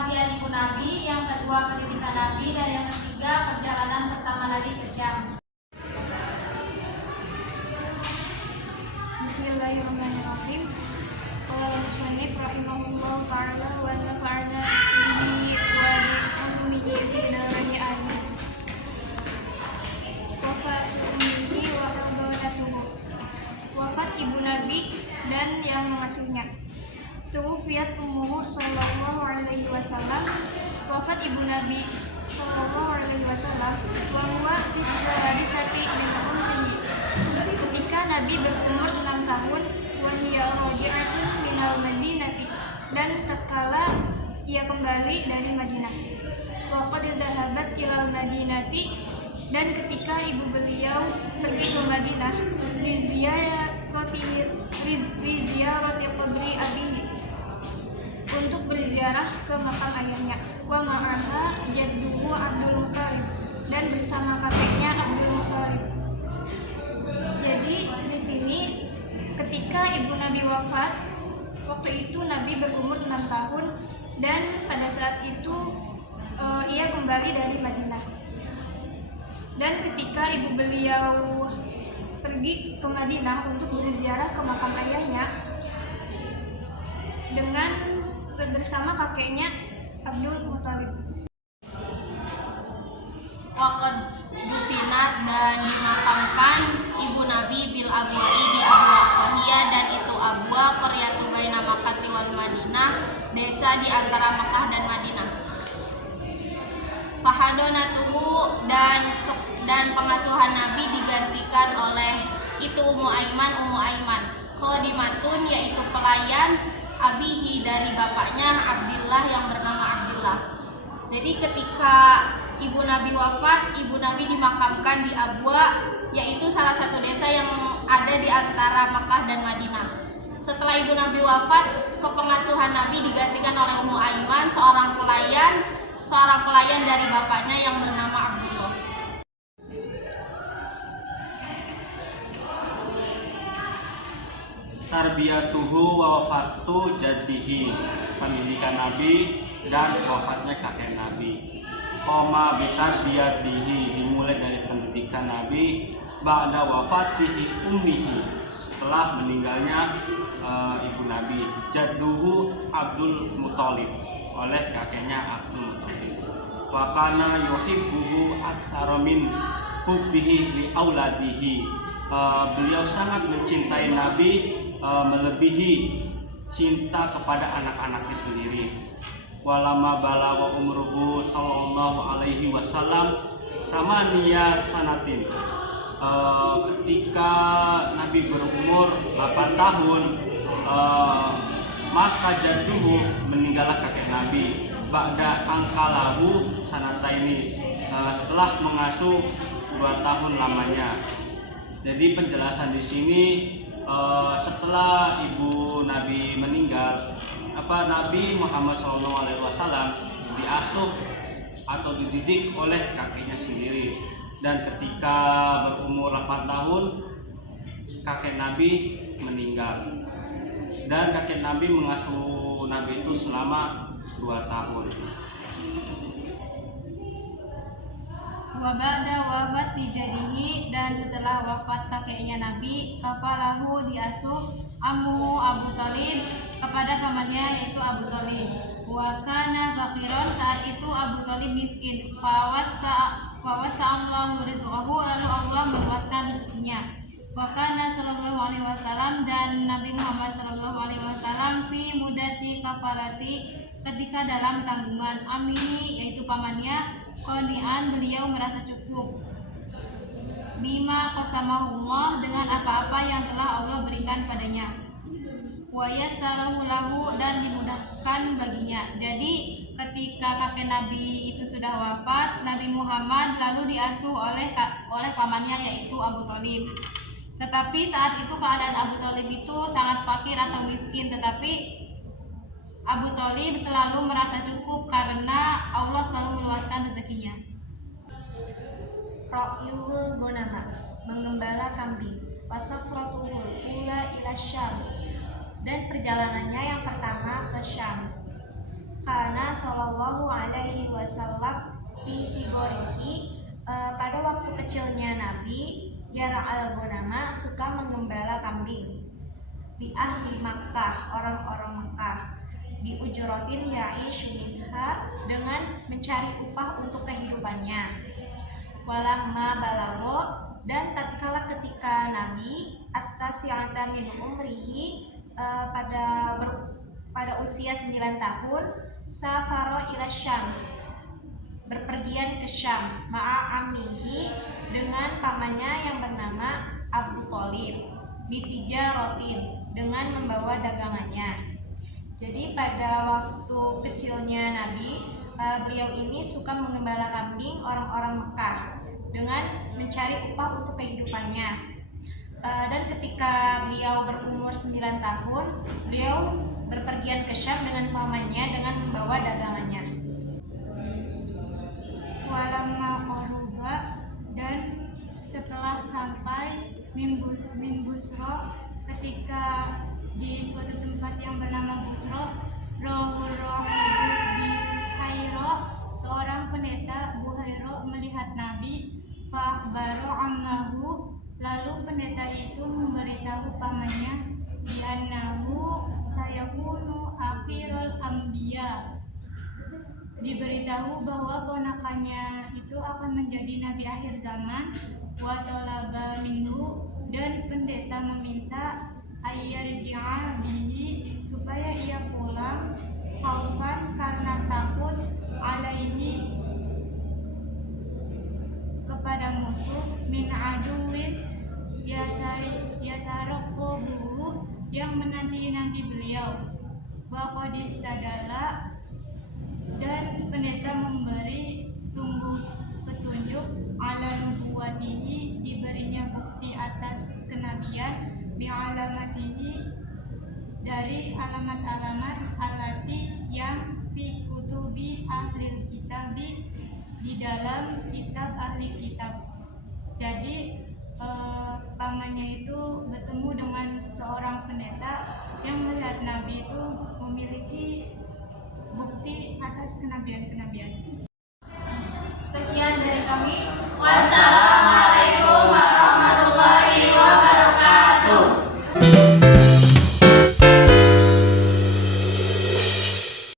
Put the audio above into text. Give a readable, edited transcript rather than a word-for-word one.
kematian ibu Nabi, yang kedua pendidikan Nabi, dan yang ketiga perjalanan pertama Nabi ke Syam. Bismillahirrahmanirrahim. Qala musannif rahimahullah ta'ala wa nafa'na bihi wa bi ulumuhi fi darain amin. Wafat ummihi wa hadanatuhu. Wafat ibu Nabi dan yang mengasuhnya. Tuwfiyat ummuhu sallallahu alaihi wasallam. Wafat ibu Nabi sallallahu alaihi wasallam wa huwa fi sadisati min umrihi. Ketika Nabi berumur 6 tahun, wa hiya raji'atun minal Madinati, dan tatkala ia kembali dari Madinah. Wa qad dhahabat ilal Madinati, dan ketika ibu beliau pergi ke Madinah li ziyarati qabri abihi, untuk berziarah ke makam ayahnya. Wa ma'aha jadduhu Abdul Muthalib, dan bersama kakeknya Abdul Muthalib. Jadi di sini ketika ibu Nabi wafat, waktu itu Nabi berumur 6 tahun, dan pada saat itu ia kembali dari Madinah. Dan ketika ibu beliau pergi ke Madinah untuk berziarah ke makam ayahnya dengan bersama kakeknya Abdul Muthalib. Waqad dufinat, dan dimakamkan ibu Nabi bil Abwa'i di Abwa. Wahia, dan itu Abwa qaryatu baina Makkah wal Madinah, desa di antara Makkah dan Madinah. Fahadonatuhu, dan pengasuhan Nabi digantikan oleh itu Ummu Aiman. Khodimatun, yaitu pelayan, abihi, dari bapaknya Abdillah yang bernama Abdillah. Jadi ketika ibu Nabi wafat, ibu Nabi dimakamkan di Abwa, yaitu salah satu desa yang ada di antara Makkah dan Madinah. Setelah ibu Nabi wafat, kepengasuhan Nabi digantikan oleh Ummu Aiman, seorang pelayan dari bapaknya yang bernama Abdullah. Tarbiyatuhu wa wafatu jaddihi, pendidikan Nabi dan wafatnya kakek Nabi. Qoma bitarbiyatihi, dimulai dari pendidikan Nabi ba'da wafatihi ummihi, setelah meninggalnya ibu Nabi. Jadduhu Abdul Muthalib, oleh kakeknya Abdul Muthalib. Wa kana yuhibbuhu aktsara min hubbihi li auladihi, beliau sangat mencintai Nabi melebihi cinta kepada anak-anaknya sendiri. Walama balawa umruhu sallallahu alaihi wasallam samaniya sanatin, ketika Nabi berumur 8 tahun, maka jadduhu, meninggallah kakek Nabi, ba'da angkalahu sanataini, setelah mengasuh 2 tahun lamanya. Jadi penjelasan di sini, setelah ibu Nabi meninggal, Nabi Muhammad SAW diasuh atau dididik oleh kakeknya sendiri. Dan ketika berumur 8 tahun, kakek Nabi meninggal. Dan kakek Nabi mengasuh Nabi itu selama 2 tahun. Wa ba'da wafati jadihi, dan setelah wafat kakeknya Nabi, kafalahu, diasuh ammuhu Abu Thalib kepada pamannya, yaitu Abu Thalib. Wa kana faqiran, saat itu Abu Thalib miskin. Allahu rizqahu, lalu Allah meluaskan rezekinya. Wa kana sallallahu alaihi wasallam, dan Nabi Muhammad sallallahu alaihi wasallam fi mudati kafalati, ketika dalam tanggungan amini, yaitu pamannya, qani'an, beliau merasa cukup, bima qasamahullah, dengan apa-apa yang telah Allah berikan padanya, wa yassarahu lahu, dan dimudahkan baginya. Jadi ketika kakek Nabi itu sudah wafat, Nabi Muhammad lalu diasuh oleh pamannya, yaitu Abu Thalib. Tetapi saat itu keadaan Abu Thalib itu sangat fakir atau miskin, tetapi Abu Thalib selalu merasa cukup karena Allah selalu meluaskan rezekinya. Ra'yul Ghanama, mengembala kambing. Wasafratul ula ila Syam, dan perjalanannya yang pertama ke Syam. Karena Shallallahu Alaihi Wasallam fi sigorihi, pada waktu kecilnya Nabi, yara'al ghanama, suka menggembala kambing. Bi ahli Makkah, orang-orang Makkah, bi ujrotin ya'ishu minha, dengan mencari upah untuk kehidupannya. Walamma balago, dan tatkala ketika Nabi atas yang min umrihi, pada usia 9 tahun, safaro ila Syam, berpergian ke Syam, ma'a ammihi, dengan pamannya yang bernama Abu Thalib, bitijaratin, dengan membawa dagangannya. Jadi pada waktu kecilnya Nabi, beliau ini suka menggembala kambing orang-orang Mekah dengan mencari upah untuk kehidupannya. Dan ketika beliau berumur 9 tahun, beliau berpergian ke Syam dengan pamannya dengan membawa dagangannya. Walamma qaruba, dan setelah sampai min Busro, ketika di suatu tempat yang bernama Busro, rohur rohibu Buhairo, seorang pendeta Buhairo melihat Nabi, fa'akhbaro ammahu, lalu pendeta itu memberitahu pamannya, bi annahu sayakunu akhirul anbiya, diberitahu bahwa ponakannya itu akan menjadi nabi akhir zaman. Wa talaba minhu, dan pendeta meminta ayyarji'a bihi, supaya ia pulang, khaufan, karena takut, alaihi, kepada musuh, min aduwin yataraqabuhu, yang menanti-nanti beliau. Wa qad istadalla, dan pendeta memberi sungguh petunjuk, ala nubuwatihi, diberinya bukti atas kenabian, bi'alamatihi, dari alamat-alamat, alati, yang fi kutubi ahli kitabi, di dalam kitab ahli kitab. Jadi pamannya itu bertemu dengan seorang pendeta yang melihat Nabi itu memiliki bukti atas kenabian-kenabian. Sekian dari kami. Wassalamualaikum